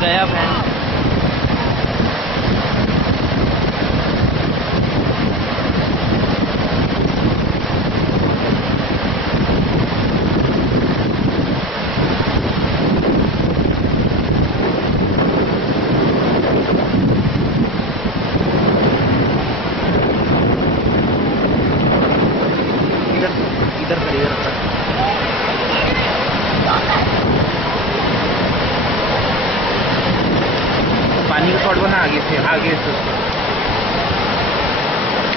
गया फ्रेंड। इधर खड़ी है पानी का शॉट बना आगे से